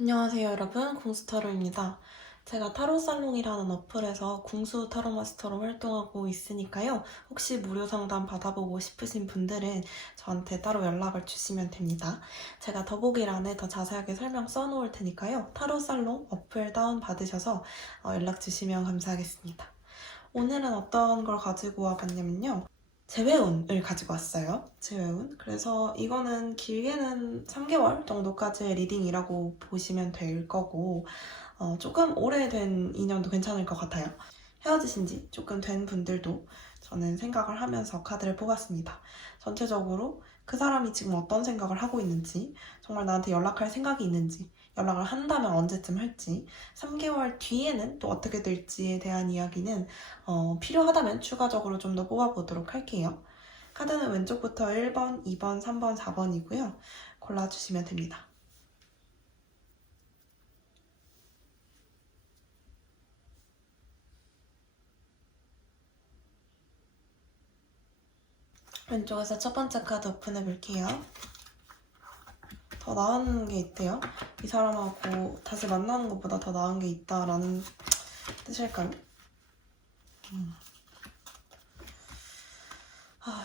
안녕하세요 여러분, 궁수타로입니다. 제가 타로살롱이라는 어플에서 궁수 타로 마스터로 활동하고 있으니까요. 혹시 무료 상담 받아보고 싶으신 분들은 저한테 따로 연락을 주시면 됩니다. 제가 더보기란에 더 자세하게 설명 써놓을 테니까요. 타로살롱 어플 다운받으셔서 연락 주시면 감사하겠습니다. 오늘은 어떤 걸 가지고 와봤냐면요. 재회운을 가지고 왔어요. 재회운. 그래서 이거는 길게는 3개월 정도까지의 리딩이라고 보시면 될 거고 조금 오래된 인연도 괜찮을 것 같아요. 헤어지신 지 조금 된 분들도 저는 생각을 하면서 카드를 뽑았습니다. 전체적으로 그 사람이 지금 어떤 생각을 하고 있는지, 정말 나한테 연락할 생각이 있는지, 연락을 한다면 언제쯤 할지, 3개월 뒤에는 또 어떻게 될지에 대한 이야기는 필요하다면 추가적으로 좀 더 뽑아보도록 할게요. 카드는 왼쪽부터 1번, 2번, 3번, 4번이고요. 골라주시면 됩니다. 왼쪽에서 첫 번째 카드 오픈해 볼게요. 더 나은 게 있대요. 이 사람하고 다시 만나는 것보다 더 나은 게 있다라는 뜻일까요?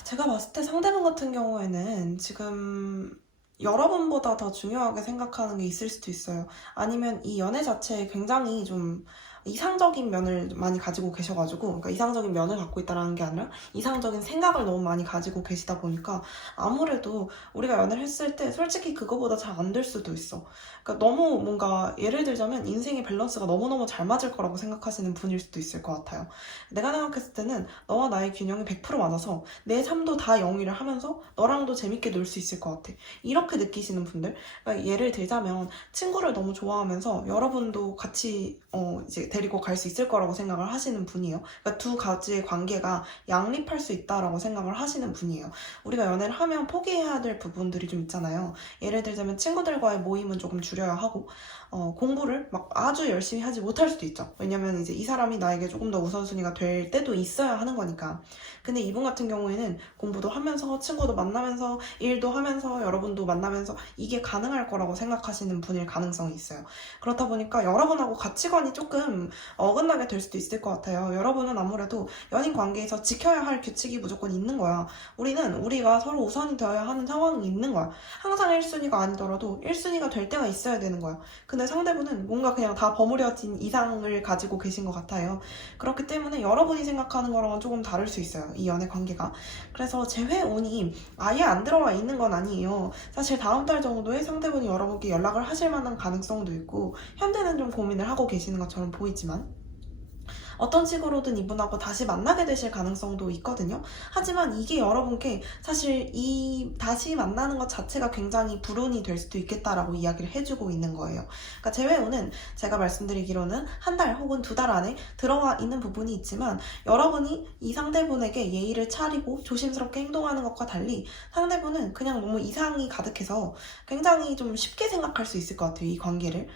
제가 봤을 때 상대방 같은 경우에는 지금 여러분보다 더 중요하게 생각하는 게 있을 수도 있어요. 아니면 이 연애 자체에 굉장히 좀 이상적인 면을 많이 가지고 계셔가지고, 그러니까 이상적인 면을 갖고 있다는 게 아니라 이상적인 생각을 너무 많이 가지고 계시다 보니까 아무래도 우리가 연애를 했을 때 솔직히 그거보다 잘 안 될 수도 있어. 그러니까 너무 뭔가 예를 들자면 인생의 밸런스가 너무너무 잘 맞을 거라고 생각하시는 분일 수도 있을 것 같아요. 내가 생각했을 때는 너와 나의 균형이 100% 맞아서 내 삶도 다 영위를 하면서 너랑도 재밌게 놀 수 있을 것 같아. 이렇게 느끼시는 분들. 그러니까 예를 들자면 친구를 너무 좋아하면서 여러분도 같이 이제 데리고 갈 수 있을 거라고 생각을 하시는 분이에요. 그러니까 두 가지의 관계가 양립할 수 있다라고 생각을 하시는 분이에요. 우리가 연애를 하면 포기해야 될 부분들이 좀 있잖아요. 예를 들자면 친구들과의 모임은 조금 줄여야 하고 공부를 막 아주 열심히 하지 못할 수도 있죠. 왜냐면 이제 이 사람이 나에게 조금 더 우선순위가 될 때도 있어야 하는 거니까. 근데 이분 같은 경우에는 공부도 하면서 친구도 만나면서 일도 하면서 여러분도 만나면서 이게 가능할 거라고 생각하시는 분일 가능성이 있어요. 그렇다 보니까 여러분하고 가치관이 조금 어긋나게 될 수도 있을 것 같아요. 여러분은 아무래도 연인 관계에서 지켜야 할 규칙이 무조건 있는 거야. 우리는 우리가 서로 우선이 되어야 하는 상황이 있는 거야. 항상 1순위가 아니더라도 1순위가 될 때가 있어야 되는 거야. 근데 상대분은 뭔가 그냥 다 버무려진 이상을 가지고 계신 것 같아요. 그렇기 때문에 여러분이 생각하는 거랑은 조금 다를 수 있어요. 이 연애 관계가. 그래서 재회운이 아예 안 들어와 있는 건 아니에요. 사실 다음 달 정도에 상대분이 여러분께 연락을 하실 만한 가능성도 있고 현재는 좀 고민을 하고 계시는 것처럼 보이지만 어떤 식으로든 이분하고 다시 만나게 되실 가능성도 있거든요. 하지만 이게 여러분께 사실 이 다시 만나는 것 자체가 굉장히 불운이 될 수도 있겠다라고 이야기를 해주고 있는 거예요. 그러니까 재회운은 제가 말씀드리기로는 한 달 혹은 2달 안에 들어와 있는 부분이 있지만 여러분이 이 상대분에게 예의를 차리고 조심스럽게 행동하는 것과 달리 상대분은 그냥 너무 이상이 가득해서 굉장히 좀 쉽게 생각할 수 있을 것 같아요. 이 관계를.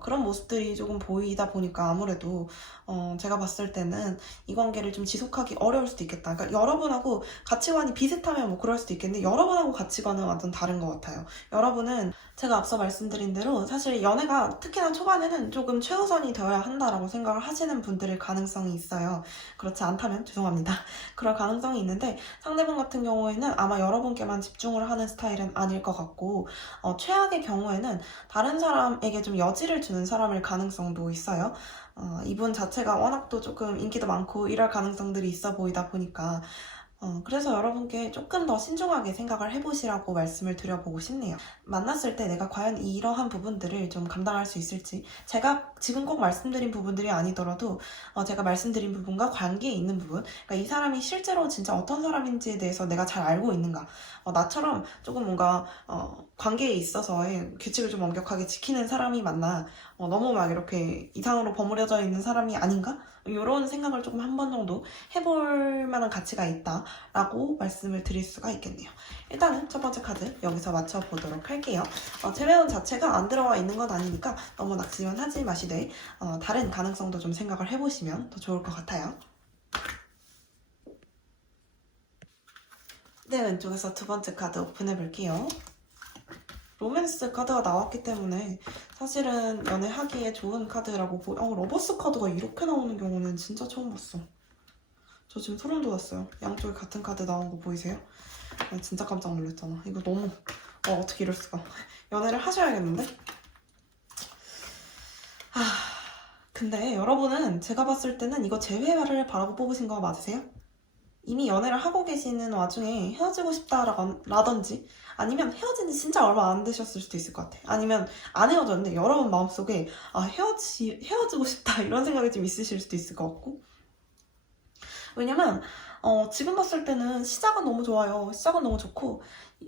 그런 모습들이 조금 보이다 보니까 아무래도 제가 봤을 때는 이 관계를 좀 지속하기 어려울 수도 있겠다. 그러니까 여러분하고 가치관이 비슷하면 뭐 그럴 수도 있겠는데 여러분하고 가치관은 완전 다른 것 같아요. 여러분은 제가 앞서 말씀드린 대로 사실 연애가 특히나 초반에는 조금 최우선이 되어야 한다라고 생각을 하시는 분들의 가능성이 있어요. 그렇지 않다면 죄송합니다. 그럴 가능성이 있는데 상대방 같은 경우에는 아마 여러분께만 집중을 하는 스타일은 아닐 것 같고 최악의 경우에는 다른 사람에게 좀 여지를 주는 사람일 가능성도 있어요. 이분 자체가 워낙 또 조금 인기도 많고 이럴 가능성들이 있어 보이다 보니까 그래서 여러분께 조금 더 신중하게 생각을 해보시라고 말씀을 드려보고 싶네요. 만났을 때 내가 과연 이러한 부분들을 좀 감당할 수 있을지 제가 지금 꼭 말씀드린 부분들이 아니더라도 제가 말씀드린 부분과 관계에 있는 부분 그러니까 이 사람이 실제로 진짜 어떤 사람인지에 대해서 내가 잘 알고 있는가 나처럼 조금 뭔가 관계에 있어서의 규칙을 좀 엄격하게 지키는 사람이 맞나 너무 막 이렇게 이상으로 버무려져 있는 사람이 아닌가? 이런 생각을 조금 한 번 정도 해볼 만한 가치가 있다라고 말씀을 드릴 수가 있겠네요. 일단은 첫 번째 카드 여기서 맞춰보도록 할게요. 재회원 자체가 안 들어와 있는 건 아니니까 너무 낙심은 하지 마시되 다른 가능성도 좀 생각을 해보시면 더 좋을 것 같아요. 네, 왼쪽에서 두 번째 카드 오픈해 볼게요. 로맨스 카드가 나왔기 때문에 사실은 연애하기에 좋은 카드라고 러버스 카드가 이렇게 나오는 경우는 진짜 처음 봤어. 저 지금 소름 돋았어요. 양쪽에 같은 카드 나온 거 보이세요? 나 진짜 깜짝 놀랐잖아. 이거 너무 어떻게 이럴 수가. 연애를 하셔야겠는데? 근데 여러분은 제가 봤을 때는 이거 재회를 바라고 뽑으신 거 맞으세요? 이미 연애를 하고 계시는 와중에 헤어지고 싶다라든지 아니면 헤어진 지 진짜 얼마 안 되셨을 수도 있을 것 같아. 아니면 안 헤어졌는데 여러분 마음속에 헤어지고 싶다 이런 생각이 좀 있으실 수도 있을 것 같고. 왜냐면 지금 봤을 때는 시작은 너무 좋아요. 시작은 너무 좋고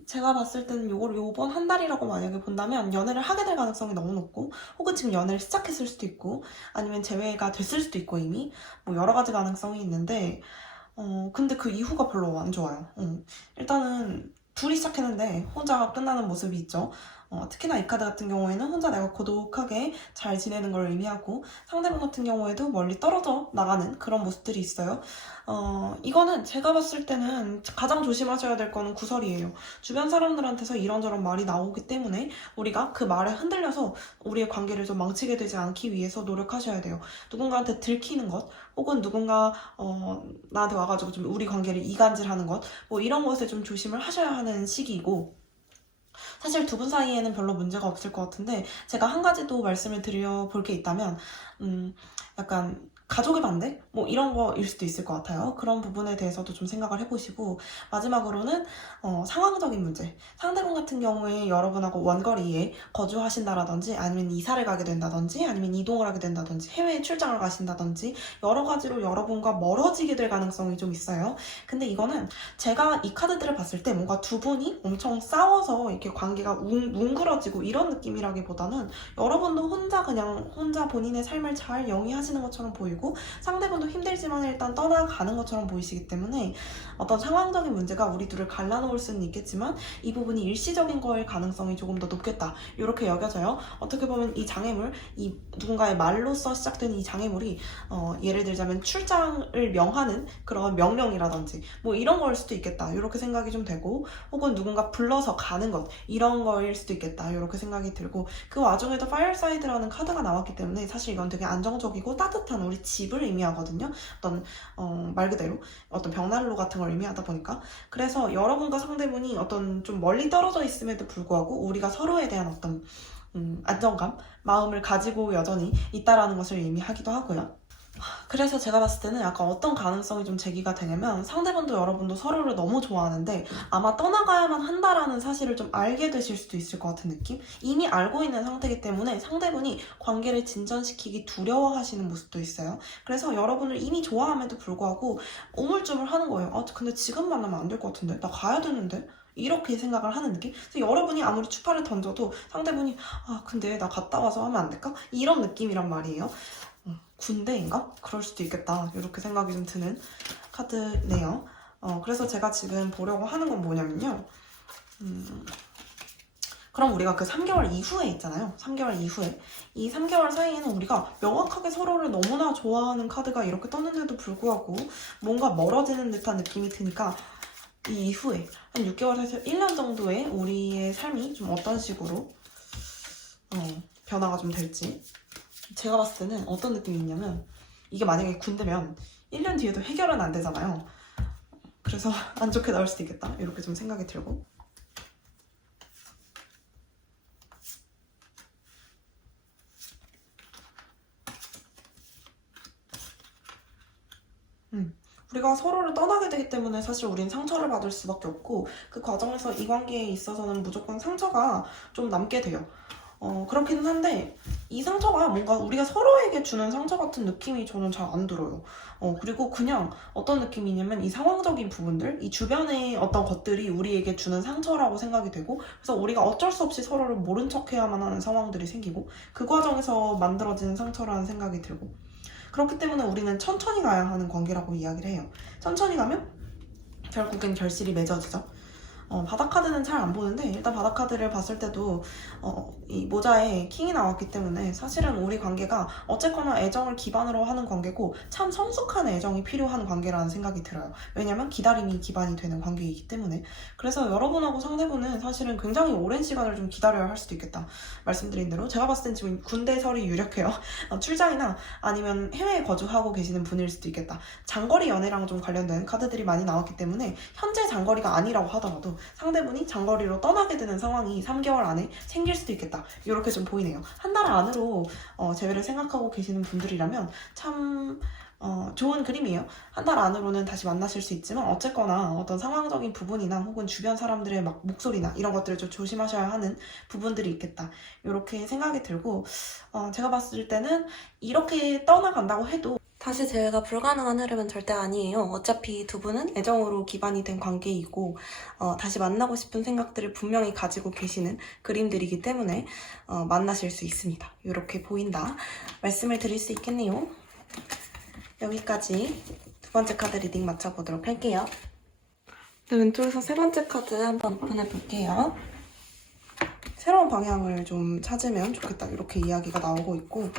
제가 봤을 때는 요번 한 달이라고 만약에 본다면 연애를 하게 될 가능성이 너무 높고 혹은 지금 연애를 시작했을 수도 있고 아니면 재회가 됐을 수도 있고 이미 뭐 여러 가지 가능성이 있는데 근데 그 이후가 별로 안 좋아요. 일단은 둘이 시작했는데 혼자 끝나는 모습이 있죠. 특히나 이 카드 같은 경우에는 혼자 내가 고독하게 잘 지내는 걸 의미하고 상대방 같은 경우에도 멀리 떨어져 나가는 그런 모습들이 있어요. 이거는 제가 봤을 때는 가장 조심하셔야 될 거는 구설이에요. 주변 사람들한테서 이런저런 말이 나오기 때문에 우리가 그 말에 흔들려서 우리의 관계를 좀 망치게 되지 않기 위해서 노력하셔야 돼요. 누군가한테 들키는 것 혹은 누군가 나한테 와가지고 좀 우리 관계를 이간질하는 것 뭐 이런 것에 좀 조심을 하셔야 하는 시기이고 사실 두 분 사이에는 별로 문제가 없을 것 같은데 제가 한 가지 또 말씀을 드려볼 게 있다면 약간 가족의 반대? 뭐 이런 거일 수도 있을 것 같아요. 그런 부분에 대해서도 좀 생각을 해보시고 마지막으로는 상황적인 문제. 상대방 같은 경우에 여러분하고 원거리에 거주하신다라든지 아니면 이사를 가게 된다든지 아니면 이동을 하게 된다든지 해외에 출장을 가신다든지 여러 가지로 여러분과 멀어지게 될 가능성이 좀 있어요. 근데 이거는 제가 이 카드들을 봤을 때 뭔가 두 분이 엄청 싸워서 이렇게 관계가 뭉그러지고 이런 느낌이라기보다는 여러분도 혼자 본인의 삶을 잘 영위하시는 것처럼 보이고 상대분도 힘들지만 일단 떠나가는 것처럼 보이시기 때문에 어떤 상황적인 문제가 우리 둘을 갈라놓을 수는 있겠지만 이 부분이 일시적인 거일 가능성이 조금 더 높겠다 이렇게 여겨져요. 어떻게 보면 이 장애물, 이 누군가의 말로써 시작된 이 장애물이 예를 들자면 출장을 명하는 그런 명령이라든지 뭐 이런 거일 수도 있겠다 이렇게 생각이 좀 되고 혹은 누군가 불러서 가는 것 이런 거일 수도 있겠다 이렇게 생각이 들고 그 와중에도 파이어사이드라는 카드가 나왔기 때문에 사실 이건 되게 안정적이고 따뜻한 우리 집을 의미하거든요. 어떤 말 그대로 어떤 벽난로 같은 걸 의미하다 보니까 그래서 여러분과 상대분이 어떤 좀 멀리 떨어져 있음에도 불구하고 우리가 서로에 대한 어떤 안정감, 마음을 가지고 여전히 있다라는 것을 의미하기도 하고요. 그래서 제가 봤을 때는 약간 어떤 가능성이 좀 제기가 되냐면 상대분도 여러분도 서로를 너무 좋아하는데 아마 떠나가야만 한다라는 사실을 좀 알게 되실 수도 있을 것 같은 느낌? 이미 알고 있는 상태이기 때문에 상대분이 관계를 진전시키기 두려워하시는 모습도 있어요. 그래서 여러분을 이미 좋아함에도 불구하고 우물쭈물 하는 거예요. 근데 지금 만나면 안 될 것 같은데? 나 가야 되는데? 이렇게 생각을 하는 느낌? 그래서 여러분이 아무리 추파를 던져도 상대분이 근데 나 갔다 와서 하면 안 될까? 이런 느낌이란 말이에요. 군대인가? 그럴 수도 있겠다. 이렇게 생각이 좀 드는 카드네요. 그래서 제가 지금 보려고 하는 건 뭐냐면요. 그럼 우리가 그 3개월 이후에 있잖아요. 3개월 이후에. 이 3개월 사이에는 우리가 명확하게 서로를 너무나 좋아하는 카드가 이렇게 떴는데도 불구하고 뭔가 멀어지는 듯한 느낌이 드니까 이 이후에 한 6개월에서 1년 정도의 우리의 삶이 좀 어떤 식으로 변화가 좀 될지 제가 봤을 때는 어떤 느낌이 있냐면 이게 만약에 군대면 1년 뒤에도 해결은 안 되잖아요. 그래서 안 좋게 나올 수도 있겠다 이렇게 좀 생각이 들고 우리가 서로를 떠나게 되기 때문에 사실 우린 상처를 받을 수밖에 없고 그 과정에서 이 관계에 있어서는 무조건 상처가 좀 남게 돼요. 그렇기는 한데 이 상처가 뭔가 우리가 서로에게 주는 상처 같은 느낌이 저는 잘 안 들어요. 그리고 그냥 어떤 느낌이냐면 이 상황적인 부분들, 이 주변의 어떤 것들이 우리에게 주는 상처라고 생각이 되고 그래서 우리가 어쩔 수 없이 서로를 모른 척해야만 하는 상황들이 생기고 그 과정에서 만들어지는 상처라는 생각이 들고 그렇기 때문에 우리는 천천히 가야 하는 관계라고 이야기를 해요. 천천히 가면 결국엔 결실이 맺어지죠. 바닥카드는 잘 안 보는데 일단 바닥카드를 봤을 때도 이 모자에 킹이 나왔기 때문에 사실은 우리 관계가 어쨌거나 애정을 기반으로 하는 관계고 참 성숙한 애정이 필요한 관계라는 생각이 들어요. 왜냐면 기다림이 기반이 되는 관계이기 때문에. 그래서 여러분하고 상대분은 사실은 굉장히 오랜 시간을 좀 기다려야 할 수도 있겠다. 말씀드린 대로 제가 봤을 땐 지금 군대설이 유력해요. 출장이나 아니면 해외에 거주하고 계시는 분일 수도 있겠다. 장거리 연애랑 좀 관련된 카드들이 많이 나왔기 때문에 현재 장거리가 아니라고 하더라도 상대분이 장거리로 떠나게 되는 상황이 3개월 안에 생길 수도 있겠다. 이렇게 좀 보이네요. 한 달 안으로 재회를 생각하고 계시는 분들이라면 참 좋은 그림이에요. 한 달 안으로는 다시 만나실 수 있지만 어쨌거나 어떤 상황적인 부분이나 혹은 주변 사람들의 막 목소리나 이런 것들을 좀 조심하셔야 하는 부분들이 있겠다. 이렇게 생각이 들고 제가 봤을 때는 이렇게 떠나간다고 해도 다시 재회가 불가능한 흐름은 절대 아니에요. 어차피 두 분은 애정으로 기반이 된 관계이고 다시 만나고 싶은 생각들을 분명히 가지고 계시는 그림들이기 때문에 만나실 수 있습니다. 이렇게 보인다. 말씀을 드릴 수 있겠네요. 여기까지 두 번째 카드 리딩 맞춰보도록 할게요. 네, 왼쪽에서 세 번째 카드 한번 오픈해볼게요. 새로운 방향을 좀 찾으면 좋겠다. 이렇게 이야기가 나오고 있고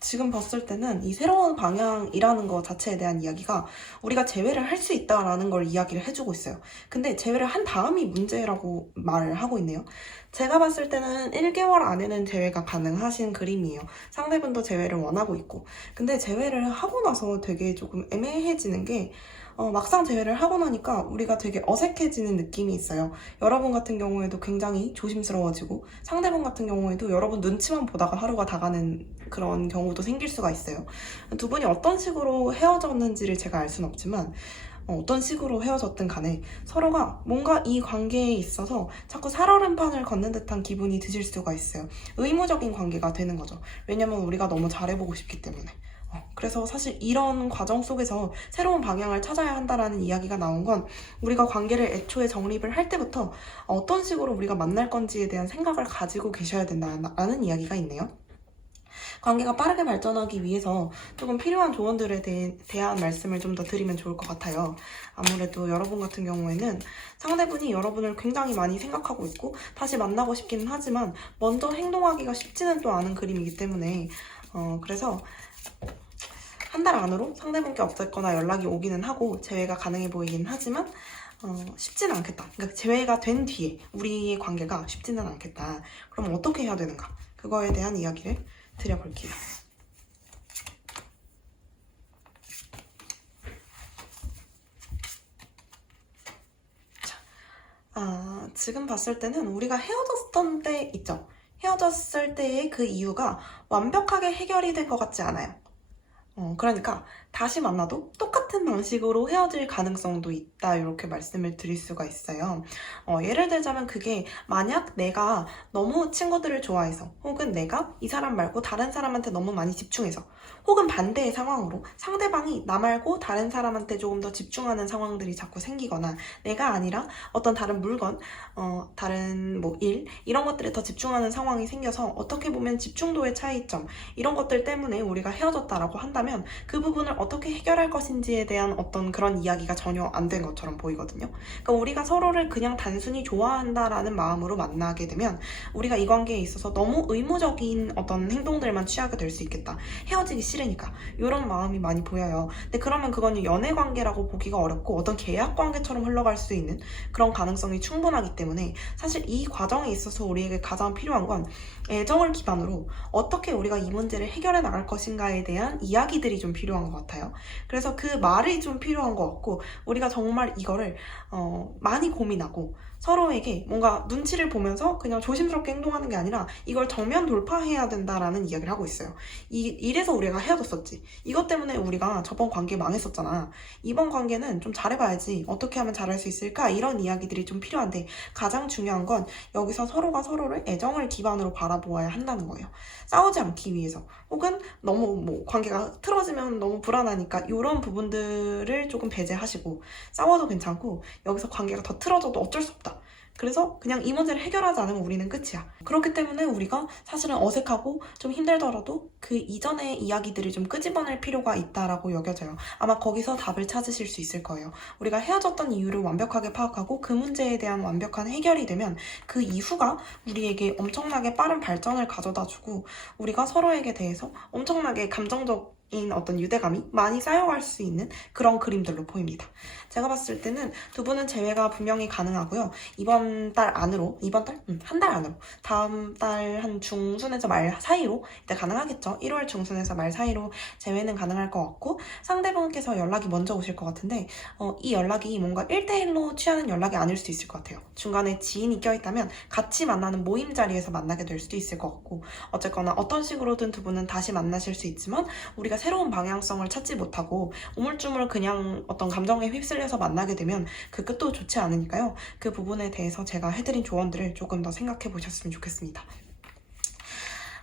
지금 봤을 때는 이 새로운 방향이라는 것 자체에 대한 이야기가 우리가 재회를 할 수 있다라는 걸 이야기를 해주고 있어요. 근데 재회를 한 다음이 문제라고 말을 하고 있네요. 제가 봤을 때는 1개월 안에는 재회가 가능하신 그림이에요. 상대분도 재회를 원하고 있고. 근데 재회를 하고 나서 되게 조금 애매해지는 게 막상 재회를 하고 나니까 우리가 되게 어색해지는 느낌이 있어요. 여러분 같은 경우에도 굉장히 조심스러워지고 상대분 같은 경우에도 여러분 눈치만 보다가 하루가 다 가는 그런 경우도 생길 수가 있어요. 두 분이 어떤 식으로 헤어졌는지를 제가 알 수는 없지만 어떤 식으로 헤어졌든 간에 서로가 뭔가 이 관계에 있어서 자꾸 살얼음판을 걷는 듯한 기분이 드실 수가 있어요. 의무적인 관계가 되는 거죠. 왜냐면 우리가 너무 잘해보고 싶기 때문에. 그래서 사실 이런 과정 속에서 새로운 방향을 찾아야 한다라는 이야기가 나온 건 우리가 관계를 애초에 정립을 할 때부터 어떤 식으로 우리가 만날 건지에 대한 생각을 가지고 계셔야 된다는 이야기가 있네요. 관계가 빠르게 발전하기 위해서 조금 필요한 조언들에 대한 말씀을 좀 더 드리면 좋을 것 같아요. 아무래도 여러분 같은 경우에는 상대분이 여러분을 굉장히 많이 생각하고 있고 다시 만나고 싶기는 하지만 먼저 행동하기가 쉽지는 또 않은 그림이기 때문에 그래서 한 달 안으로 상대분께 어쨌거나 연락이 오기는 하고 재회가 가능해 보이긴 하지만 쉽지는 않겠다. 그러니까 재회가 된 뒤에 우리의 관계가 쉽지는 않겠다. 그럼 어떻게 해야 되는가? 그거에 대한 이야기를 드려볼게요. 자, 지금 봤을 때는 우리가 헤어졌던 때 있죠? 헤어졌을 때의 그 이유가 완벽하게 해결이 된 것 같지 않아요. 그러니까 다시 만나도 똑같은 방식으로 헤어질 가능성도 있다 이렇게 말씀을 드릴 수가 있어요. 예를 들자면 그게 만약 내가 너무 친구들을 좋아해서 혹은 내가 이 사람 말고 다른 사람한테 너무 많이 집중해서 혹은 반대의 상황으로 상대방이 나 말고 다른 사람한테 조금 더 집중하는 상황들이 자꾸 생기거나 내가 아니라 어떤 다른 물건, 다른 뭐 일 이런 것들에 더 집중하는 상황이 생겨서 어떻게 보면 집중도의 차이점 이런 것들 때문에 우리가 헤어졌다라고 한다면 그 부분을 어떻게 해결할 것인지에 대한 어떤 그런 이야기가 전혀 안 된 것처럼 보이거든요. 그러니까 우리가 서로를 그냥 단순히 좋아한다라는 마음으로 만나게 되면 우리가 이 관계에 있어서 너무 의무적인 어떤 행동들만 취하게 될 수 있겠다. 헤어지기 싫으니까 이런 마음이 많이 보여요. 근데 그러면 그건 연애 관계라고 보기가 어렵고 어떤 계약 관계처럼 흘러갈 수 있는 그런 가능성이 충분하기 때문에 사실 이 과정에 있어서 우리에게 가장 필요한 건 애정을 기반으로 어떻게 우리가 이 문제를 해결해 나갈 것인가에 대한 이야기들이 좀 필요한 것 같아요. 그래서 그 말이 좀 필요한 것 같고 우리가 정말 이거를 많이 고민하고 서로에게 뭔가 눈치를 보면서 그냥 조심스럽게 행동하는 게 아니라 이걸 정면 돌파해야 된다라는 이야기를 하고 있어요. 이래서 우리가 헤어졌었지. 이것 때문에 우리가 저번 관계 망했었잖아. 이번 관계는 좀 잘해봐야지. 어떻게 하면 잘할 수 있을까? 이런 이야기들이 좀 필요한데 가장 중요한 건 여기서 서로가 서로를 애정을 기반으로 바라보아야 한다는 거예요. 싸우지 않기 위해서 혹은 너무 뭐 관계가 틀어지면 너무 불안하니까 이런 부분들을 조금 배제하시고 싸워도 괜찮고 여기서 관계가 더 틀어져도 어쩔 수 없다. 그래서 그냥 이 문제를 해결하지 않으면 우리는 끝이야. 그렇기 때문에 우리가 사실은 어색하고 좀 힘들더라도 그 이전의 이야기들을 좀 끄집어낼 필요가 있다라고 여겨져요. 아마 거기서 답을 찾으실 수 있을 거예요. 우리가 헤어졌던 이유를 완벽하게 파악하고 그 문제에 대한 완벽한 해결이 되면 그 이후가 우리에게 엄청나게 빠른 발전을 가져다주고 우리가 서로에게 대해서 엄청나게 감정적인 어떤 유대감이 많이 쌓여갈 수 있는 그런 그림들로 보입니다. 제가 봤을 때는 두 분은 재회가 분명히 가능하고요. 이번 달 안으로, 한 달 안으로, 다음 달 한 중순에서 말 사이로 이때 가능하겠죠. 1월 중순에서 말 사이로 재회는 가능할 것 같고 상대분께서 연락이 먼저 오실 것 같은데 이 연락이 뭔가 1대1로 취하는 연락이 아닐 수도 있을 것 같아요. 중간에 지인이 껴있다면 같이 만나는 모임 자리에서 만나게 될 수도 있을 것 같고 어쨌거나 어떤 식으로든 두 분은 다시 만나실 수 있지만 우리가 새로운 방향성을 찾지 못하고 우물쭈물 그냥 어떤 감정에 휩쓸려서 만나게 되면 그 끝도 좋지 않으니까요. 그 부분에 대해서 제가 해드린 조언들을 조금 더 생각해 보셨으면 좋겠습니다.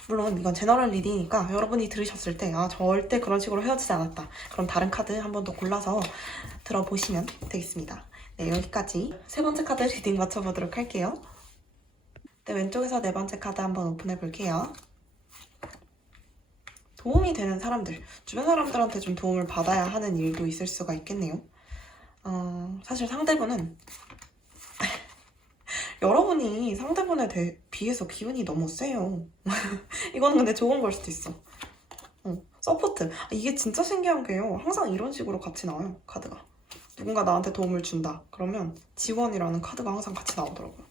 물론 이건 제너럴 리딩이니까 여러분이 들으셨을 때 절대 그런 식으로 헤어지지 않았다. 그럼 다른 카드 한 번 더 골라서 들어보시면 되겠습니다. 네, 여기까지 세 번째 카드 리딩 맞춰보도록 할게요. 네, 왼쪽에서 네 번째 카드 한번 오픈해 볼게요. 도움이 되는 사람들, 주변 사람들한테 좀 도움을 받아야 하는 일도 있을 수가 있겠네요. 사실 상대분은 여러분이 상대분에 비해서 기운이 너무 세요. 이거는 근데 좋은 걸 수도 있어. 서포트. 이게 진짜 신기한 게요. 항상 이런 식으로 같이 나와요, 카드가. 누군가 나한테 도움을 준다. 그러면 지원이라는 카드가 항상 같이 나오더라고요.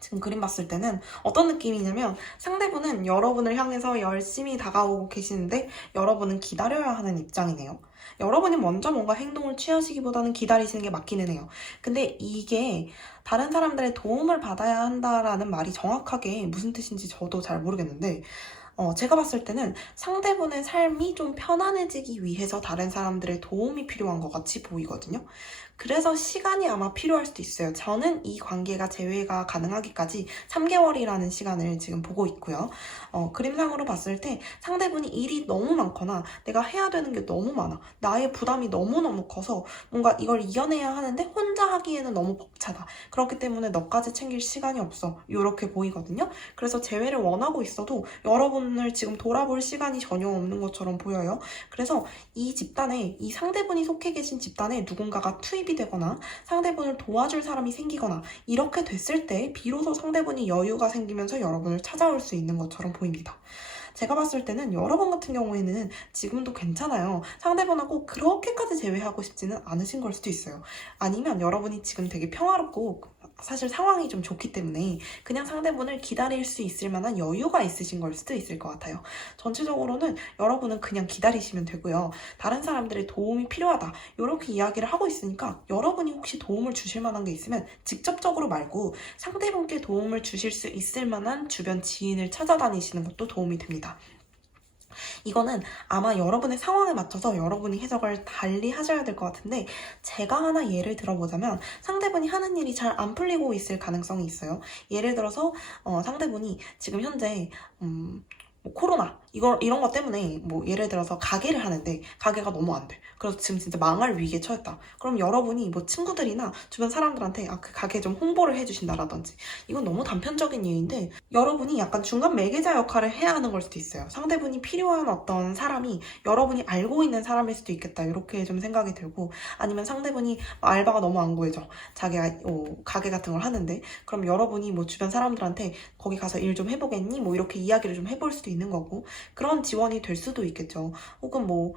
지금 그림 봤을 때는 어떤 느낌이냐면 상대분은 여러분을 향해서 열심히 다가오고 계시는데 여러분은 기다려야 하는 입장이네요. 여러분이 먼저 뭔가 행동을 취하시기보다는 기다리시는 게 맞기는 해요. 근데 이게 다른 사람들의 도움을 받아야 한다라는 말이 정확하게 무슨 뜻인지 저도 잘 모르겠는데 제가 봤을 때는 상대분의 삶이 좀 편안해지기 위해서 다른 사람들의 도움이 필요한 것 같이 보이거든요. 그래서 시간이 아마 필요할 수도 있어요. 저는 이 관계가 재회가 가능하기까지 3개월이라는 시간을 지금 보고 있고요. 그림상으로 봤을 때 상대분이 일이 너무 많거나 내가 해야 되는 게 너무 많아. 나의 부담이 너무너무 커서 뭔가 이걸 이겨내야 하는데 혼자 하기에는 너무 벅차다. 그렇기 때문에 너까지 챙길 시간이 없어. 이렇게 보이거든요. 그래서 재회를 원하고 있어도 여러분을 지금 돌아볼 시간이 전혀 없는 것처럼 보여요. 그래서 이 집단에, 이 상대분이 속해 계신 집단에 누군가가 투입이 되거나 상대분을 도와줄 사람이 생기거나 이렇게 됐을 때 비로소 상대분이 여유가 생기면서 여러분을 찾아올 수 있는 것처럼 보입니다. 제가 봤을 때는 여러분 같은 경우에는 지금도 괜찮아요. 상대분하고 그렇게까지 재회하고 싶지는 않으신 걸 수도 있어요. 아니면 여러분이 지금 되게 평화롭고 사실 상황이 좀 좋기 때문에 그냥 상대분을 기다릴 수 있을 만한 여유가 있으신 걸 수도 있을 것 같아요. 전체적으로는 여러분은 그냥 기다리시면 되고요. 다른 사람들의 도움이 필요하다. 이렇게 이야기를 하고 있으니까 여러분이 혹시 도움을 주실 만한 게 있으면 직접적으로 말고 상대분께 도움을 주실 수 있을 만한 주변 지인을 찾아다니시는 것도 도움이 됩니다. 이거는 아마 여러분의 상황에 맞춰서 여러분이 해석을 달리 하셔야 될 것 같은데 제가 하나 예를 들어보자면 상대분이 하는 일이 잘 안 풀리고 있을 가능성이 있어요. 예를 들어서 상대분이 지금 현재 뭐 코로나 이런 것 때문에 뭐 예를 들어서 가게를 하는데 가게가 너무 안 돼. 그래서 지금 진짜 망할 위기에 처했다. 그럼 여러분이 뭐 친구들이나 주변 사람들한테 그 가게 좀 홍보를 해주신다라든지 이건 너무 단편적인 예인데 여러분이 약간 중간 매개자 역할을 해야 하는 걸 수도 있어요. 상대분이 필요한 어떤 사람이 여러분이 알고 있는 사람일 수도 있겠다. 이렇게 좀 생각이 들고 아니면 상대분이 알바가 너무 안 구해져. 자기가 가게 같은 걸 하는데 그럼 여러분이 뭐 주변 사람들한테 거기 가서 일 좀 해보겠니? 뭐 이렇게 이야기를 좀 해볼 수도 있는 거고 그런 지원이 될 수도 있겠죠. 혹은 뭐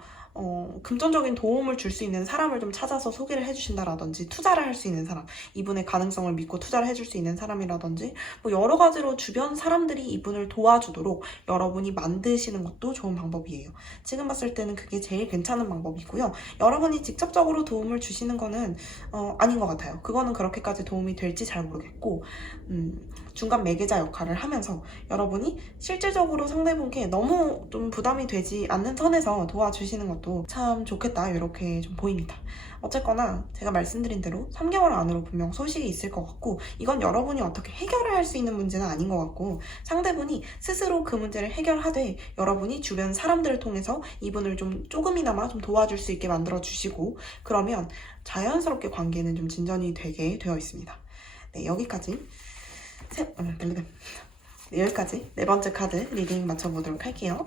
금전적인 도움을 줄 수 있는 사람을 좀 찾아서 소개를 해주신다라든지 투자를 할 수 있는 사람, 이분의 가능성을 믿고 투자를 해줄 수 있는 사람이라든지 뭐 여러 가지로 주변 사람들이 이분을 도와주도록 여러분이 만드시는 것도 좋은 방법이에요. 지금 봤을 때는 그게 제일 괜찮은 방법이고요. 여러분이 직접적으로 도움을 주시는 거는 아닌 것 같아요. 그거는 그렇게까지 도움이 될지 잘 모르겠고 중간 매개자 역할을 하면서 여러분이 실질적으로 상대분께 너무 좀 부담이 되지 않는 선에서 도와주시는 것도 것도 참 좋겠다 이렇게 좀 보입니다. 어쨌거나 제가 말씀드린 대로 3개월 안으로 분명 소식이 있을 것 같고 이건 여러분이 어떻게 해결을 할 수 있는 문제는 아닌 것 같고 상대분이 스스로 그 문제를 해결하되 여러분이 주변 사람들을 통해서 이분을 좀 조금이나마 좀 도와줄 수 있게 만들어 주시고 그러면 자연스럽게 관계는 좀 진전이 되게 되어 있습니다. 네, 여기까지 여기까지 네 번째 카드 리딩 맞춰보도록 할게요.